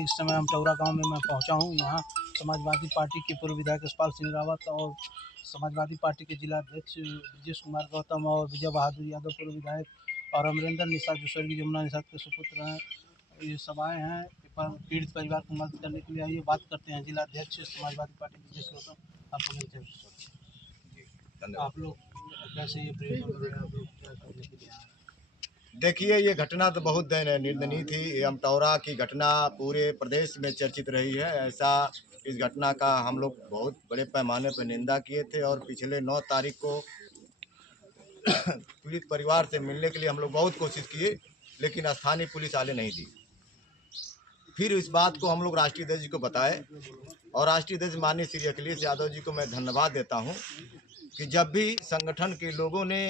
इस समय अमटौरा गांव में मैं पहुंचा हूं। यहाँ समाजवादी पार्टी के पूर्व विधायक यशपाल सिंह रावत और समाजवादी पार्टी के जिला अध्यक्ष ब्रजेश कुमार गौतम और विजय बहादुर यादव पूर्व विधायक और अमरेंद्र निषाद जो स्वर्गीय यमुना निषाद के सुपुत्र हैं, ये सब आए हैं पीड़ित परिवार को मदद करने के लिए। आइए बात करते हैं जिला अध्यक्ष समाजवादी पार्टी ब्रजेश गौतम। आप लोग कैसे ये प्रयोजन आप लोग क्या करने के लिए आए? देखिए, ये घटना तो बहुत निंदनीय थी। ये अमटौरा की घटना पूरे प्रदेश में चर्चित रही है। ऐसा इस घटना का हम लोग बहुत बड़े पैमाने पर निंदा किए थे और पिछले 9 तारीख को पीड़ित परिवार से मिलने के लिए हम लोग बहुत कोशिश किए, लेकिन स्थानीय पुलिस आने नहीं दी। फिर इस बात को हम लोग राष्ट्रीय अध्यक्ष जी को बताए और राष्ट्रीय अध्यक्ष माननीय श्री अखिलेश यादव जी को मैं धन्यवाद देता हूँ कि जब भी संगठन के लोगों ने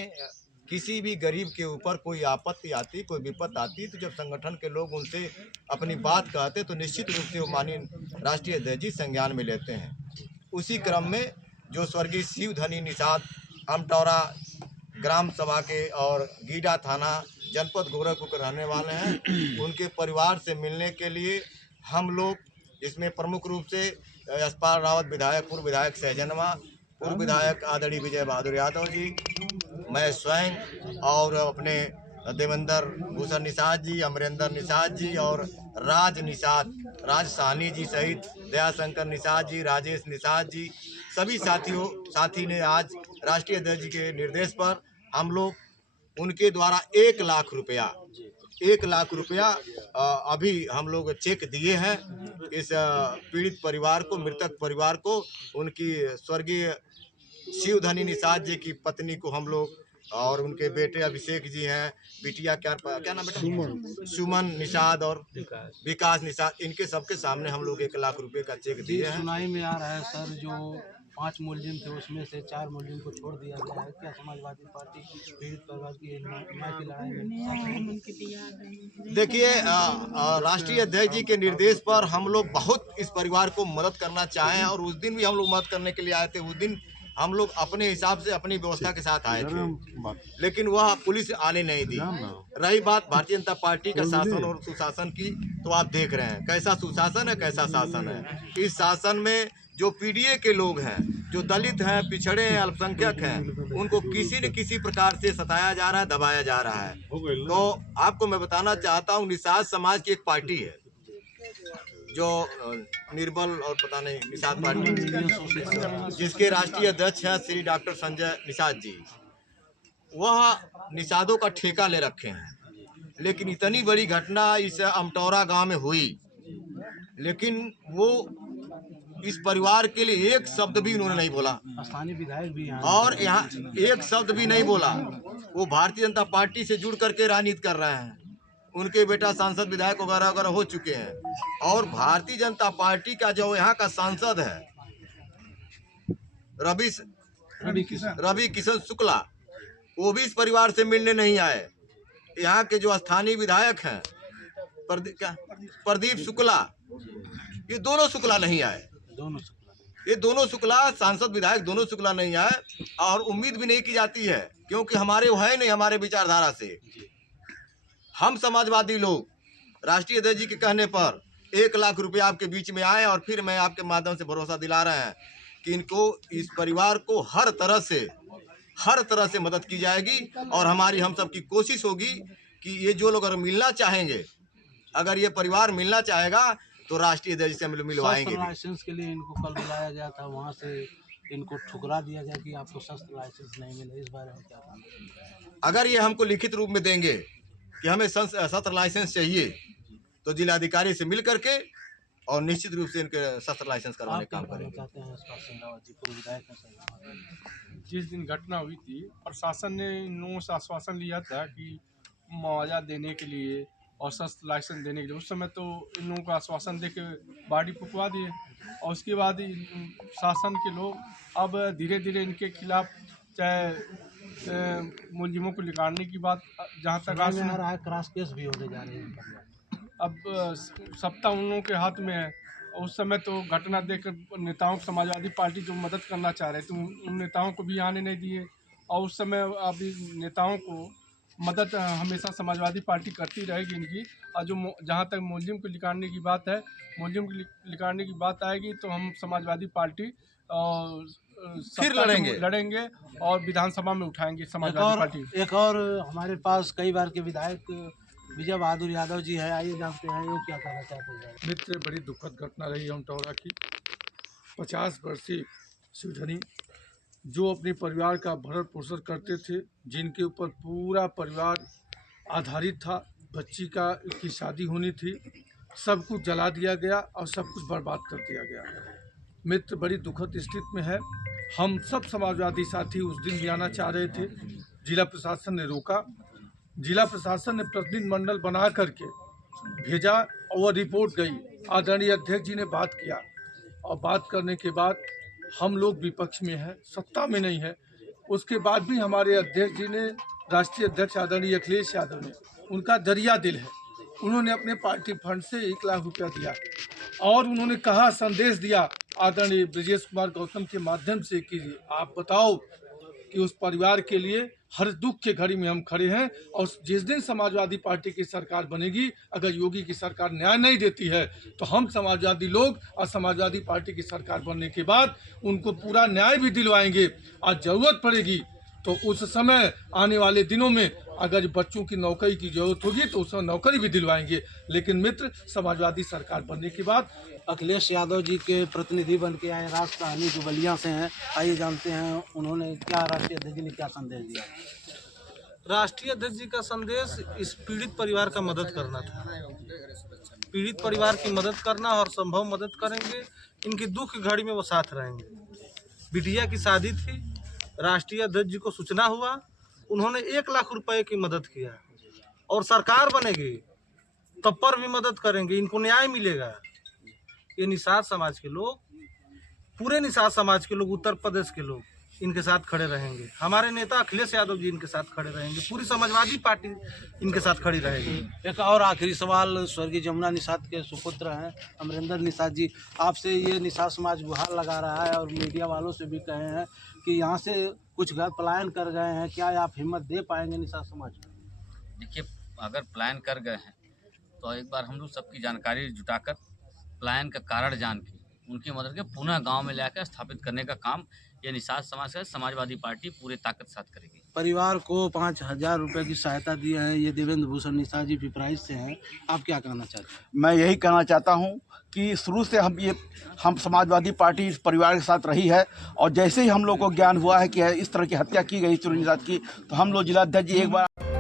किसी भी गरीब के ऊपर कोई आपत्ति आती, कोई विपत्ति आती, तो जब संगठन के लोग उनसे अपनी बात कहते तो निश्चित रूप से वो माननीय राष्ट्रीय अध्यक्ष जी संज्ञान में लेते हैं। उसी क्रम में जो स्वर्गीय शिवधनी निषाद अमटौरा ग्राम सभा के और गीडा थाना जनपद गोरखपुर के रहने वाले हैं, उनके परिवार से मिलने के लिए हम लोग इसमें प्रमुख रूप से यशपाल रावत विधायक, पूर्व विधायक सहजनवा, पूर्व विधायक आदरणीय विजय बहादुर यादव जी, मैं स्वयं और अपने देवेंद्र भूषण निषाद जी, अमरेंद्र निषाद जी और राज साहनी जी सहित दयाशंकर निषाद जी, राजेश निषाद जी, सभी साथी ने आज राष्ट्रीय अध्यक्ष जी के निर्देश पर हम लोग उनके द्वारा 1 लाख रुपया अभी हम लोग चेक दिए हैं इस पीड़ित परिवार को, मृतक परिवार को। उनकी स्वर्गीय शिवधनी निषाद जी की पत्नी को हम लोग और उनके बेटे अभिषेक जी हैं, बिटिया क्या नाम बेटा सुमन निषाद और विकास निषाद, इनके सबके सामने हम लोग 1 लाख रुपए का चेक दिए हैं। सुनाई में आ रहा है सर, जो 5 मुलजिम थे उसमें से 4 मुलजिम को छोड़ दिया गया है। क्या समाजवादी पार्टी पीड़ित परिवार की न्याय की लड़ाई में? देखिए, राष्ट्रीय अध्यक्ष जी के निर्देश पर हम लोग बहुत इस परिवार को मदद करना चाहें और उस दिन भी हम लोग मदद करने के लिए आए थे। उस दिन हम लोग अपने हिसाब से अपनी व्यवस्था के साथ आए थे, लेकिन वह पुलिस आने नहीं दी। रही बात भारतीय जनता पार्टी का शासन और सुशासन की, तो आप देख रहे हैं कैसा सुशासन है, कैसा शासन है। इस शासन में जो पीडीए के लोग हैं, जो दलित हैं, पिछड़े हैं, अल्पसंख्यक हैं, उनको किसी न किसी प्रकार से सताया जा रहा है, दबाया जा रहा है। तो आपको मैं बताना चाहता हूँ, निषाद समाज की एक पार्टी है जो निर्बल और पता नहीं निषाद पार्टी, जिसके राष्ट्रीय अध्यक्ष हैं श्री डॉक्टर संजय निषाद जी, वह निषादों का ठेका ले रखे हैं। लेकिन इतनी बड़ी घटना इस अमटौरा गांव में हुई, लेकिन वो इस परिवार के लिए एक शब्द भी उन्होंने नहीं बोला। स्थानीय विधायक भी और यहाँ एक शब्द भी नहीं बोला। वो भारतीय जनता पार्टी से जुड़ करके राजनीति कर रहे हैं। उनके बेटा सांसद विधायक वगैरह वगैरह हो चुके हैं। और भारतीय जनता पार्टी का जो यहाँ का सांसद है रवि किशन शुक्ला, वो भी इस परिवार से मिलने नहीं आए। यहाँ के जो स्थानीय विधायक हैं प्रदीप शुक्ला, ये दोनों शुक्ला नहीं आए। ये दोनों शुक्ला सांसद विधायक दोनों शुक्ला नहीं आए और उम्मीद भी नहीं की जाती है, क्योंकि हमारे वो है नहीं हमारे विचारधारा से। हम समाजवादी लोग राष्ट्रीय अध्यक्ष जी के कहने पर 1 लाख रुपया आपके बीच में आए और फिर मैं आपके माध्यम से भरोसा दिला रहे हैं कि इनको, इस परिवार को हर तरह से मदद की जाएगी। और हमारी हम सब की कोशिश होगी कि ये जो लोग अगर मिलना चाहेंगे, अगर ये परिवार मिलना चाहेगा तो राष्ट्रीय अध्यक्ष से हम मिलवाएंगे। लाइसेंस के लिए इनको कल बुलाया गया था, वहाँ से इनको ठुकरा दिया गया कि आपको शस्त्र लाइसेंस नहीं मिले। इस बारे में क्या कहना? अगर ये हमको लिखित रूप में देंगे कि हमें शस्त्र लाइसेंस चाहिए, तो जिलाधिकारी से मिल करके और निश्चित रूप से इनके शस्त्र लाइसेंस करवाने का काम करेंगे। जिस दिन घटना हुई थी, प्रशासन ने इन लोगों से आश्वासन लिया था कि मुआवजा देने के लिए और शस्त्र लाइसेंस देने के लिए। उस समय तो इन लोगों को आश्वासन दे के बाड़ी फुकवा दिए और उसके बाद शासन के लोग अब धीरे धीरे इनके खिलाफ चाहे मुलजिमों को निकालने की बात जहाँ तक आ रहा है, क्रॉस केस भी होने जा रहे हैं। अब सत्ता उन लोगों के हाथ में है। उस समय तो घटना देखकर नेताओं को, समाजवादी पार्टी जो मदद करना चाह रहे थे, उन नेताओं को भी आने नहीं दिए। और उस समय अभी नेताओं को मदद हमेशा समाजवादी पार्टी करती रहेगी इनकी। और जो जहाँ तक मुलजिम को निकालने की बात है, मुलजिम को निकालने की बात आएगी तो हम समाजवादी पार्टी फिर लड़ेंगे और विधानसभा में उठाएंगे समाजवादी पार्टी। एक और हमारे पास कई बार के विधायक विजय बहादुर यादव जी है, आइए जानते हैं वो क्या कहना चाहते हैं। मित्र, बड़ी दुखद घटना रही अमटौरा की। 50 वर्षीय शिवधनी जो अपने परिवार का भरण पोषण करते थे, जिनके ऊपर पूरा परिवार आधारित था, बच्ची की शादी होनी थी, सब कुछ जला दिया गया और सब कुछ बर्बाद कर दिया गया। मित्र, बड़ी दुखद स्थिति में है। हम सब समाजवादी साथी उस दिन भी आना चाह रहे थे, जिला प्रशासन ने रोका। जिला प्रशासन ने प्रतिनिधि मंडल बना करके भेजा और रिपोर्ट गई। आदरणीय अध्यक्ष जी ने बात किया और बात करने के बाद हम लोग विपक्ष में हैं, सत्ता में नहीं है। उसके बाद भी हमारे अध्यक्ष जी ने, राष्ट्रीय अध्यक्ष आदरणीय अखिलेश यादव ने, उनका दरिया दिल है, उन्होंने अपने पार्टी फंड से 1 लाख रुपया दिया और उन्होंने कहा, संदेश दिया आदरणीय ब्रजेश कुमार गौतम के माध्यम से कि आप बताओ कि उस परिवार के लिए हर दुख के घड़ी में हम खड़े हैं। और जिस दिन समाजवादी पार्टी की सरकार बनेगी, अगर योगी की सरकार न्याय नहीं देती है तो हम समाजवादी लोग और समाजवादी पार्टी की सरकार बनने के बाद उनको पूरा न्याय भी दिलवाएंगे। और ज़रूरत पड़ेगी तो उस समय आने वाले दिनों में अगर बच्चों की नौकरी की जरूरत होगी तो उसमें नौकरी भी दिलवाएंगे। लेकिन मित्र, समाजवादी सरकार बनने के बाद अखिलेश यादव जी के प्रतिनिधि बन के आए राज कहानी जो बलिया से हैं, आइए जानते हैं उन्होंने क्या, राष्ट्रीय अध्यक्ष जी ने क्या संदेश दिया। राष्ट्रीय अध्यक्ष जी का संदेश इस पीड़ित परिवार का मदद करना था। पीड़ित परिवार की मदद करना और संभव मदद करेंगे। इनकी दुख की घड़ी में वो साथ रहेंगे। बिटिया की शादी थी, राष्ट्रीय अध्यक्ष जी को सूचना हुआ, उन्होंने 1 लाख रुपए की मदद किया। और सरकार बनेगी तब पर भी मदद करेंगे, इनको न्याय मिलेगा। ये निषाद समाज के लोग, पूरे निषाद समाज के लोग, उत्तर प्रदेश के लोग इनके साथ खड़े रहेंगे। हमारे नेता अखिलेश यादव जी इनके साथ खड़े रहेंगे, पूरी समाजवादी पार्टी इनके साथ खड़ी रहेगी। एक और आखिरी सवाल, स्वर्गीय जमुना निषाद के सुपुत्र हैं अमरिंदर निषाद जी, आपसे ये निषाद समाज गुहार लगा रहा है और मीडिया वालों से भी कहे हैं कि यहाँ से कुछ घर पलायन कर गए हैं, क्या आप हिम्मत दे पाएंगे निषाद समाज को? देखिए, अगर पलायन कर गए हैं तो एक बार हम लोग सबकी जानकारी जुटाकर पलायन का कारण जान के उनकी मदद के पुनः गांव में लाकर स्थापित करने का काम ये निषाद समाज का समाजवादी पार्टी पूरे ताकत साथ करेगी। परिवार को 5,000 रुपये की सहायता दी है, ये देवेंद्र भूषण निषाद जी पिपराइच से हैं, आप क्या कहना चाहते हैं? मैं यही कहना चाहता हूं कि शुरू से हम समाजवादी पार्टी इस परिवार के साथ रही है और जैसे ही हम लोग को ज्ञान हुआ है कि इस तरह की हत्या की गई निषाद की, तो हम लोग जिला अध्यक्ष जी एक बार